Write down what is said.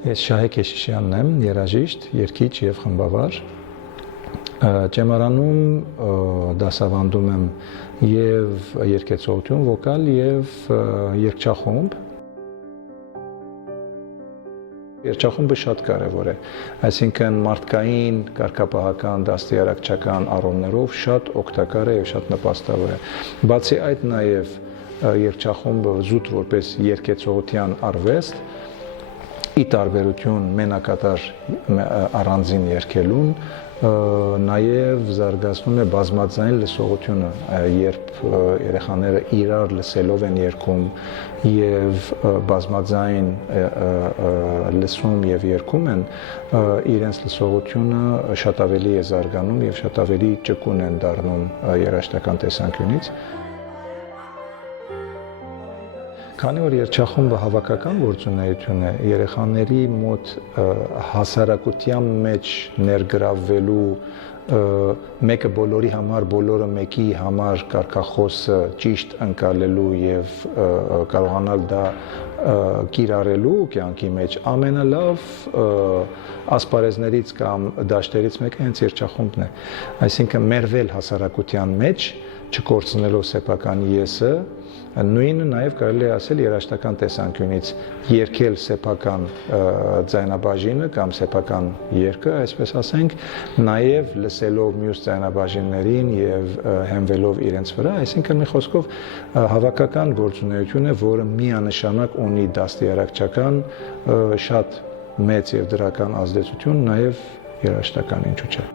Ես Շահե Քեշիշյանն եմ, երաժիշտ, երգիչ եւ խմբավար։ Ճեմարանում դասավանդում եմ եւ երգեցողություն, վոկալ եւ երգչախումբ։ Երգչախումբը շատ կարեւոր է, այսինքն մարդկային, կարգապահական, դաստիարակչական առումներով շատ օգտակար է եւ շատ նպաստավոր է։ Բացի այդ նաեւ երգչախումբը զուտ որպես երգեցողության արվեստ ի տարբերություն մենակատար առանձին երգելուն նաև զարգացնում է բազմաձայն լսողությունը, երբ երեխաները իրար լսելով են երգում եւ բազմաձայն լսում եւ երգում են, իրենց լսողությունը շատ ավելի է զարգանում եւ շատ ավելի ճկուն են դառնում երաժշտական տեսանկյունից։ Քանի որ երգչախումբը հավաքական գործունեություն է, երեխաների մոտ հասարակության մեջ ներգրավվելու մեկը բոլորի համար, բոլորը մեկի համար կարգախոսը ճիշտ ընկալելու եւ կարողանալ դա կիրառելու կյանքի մեջ ամենալավ ասպարեզներից կամ դաշտերից մեկը հենց երգչախումբն է։ Այսինքն մերվել հասարակության մեջ, չկորցնելով սեփական եսը, նույնը նաև կարելի է ասել երաժշտական տեսանկյունից երգել սեփական ձայնաբաժինը կամ սեփական երգը, այսպես ասենք, նաև լսելով մյուս ձայնաբաժիններին եւ հենվելով իրենց վրա, այսինքն մի խոսքով հավաքական գործունեություն է, որը միանշանակ ունի դաստիարակչական շատ մեծ եւ դրական ազդեցություն նաև երաժշտական, ինչու՞ չէ։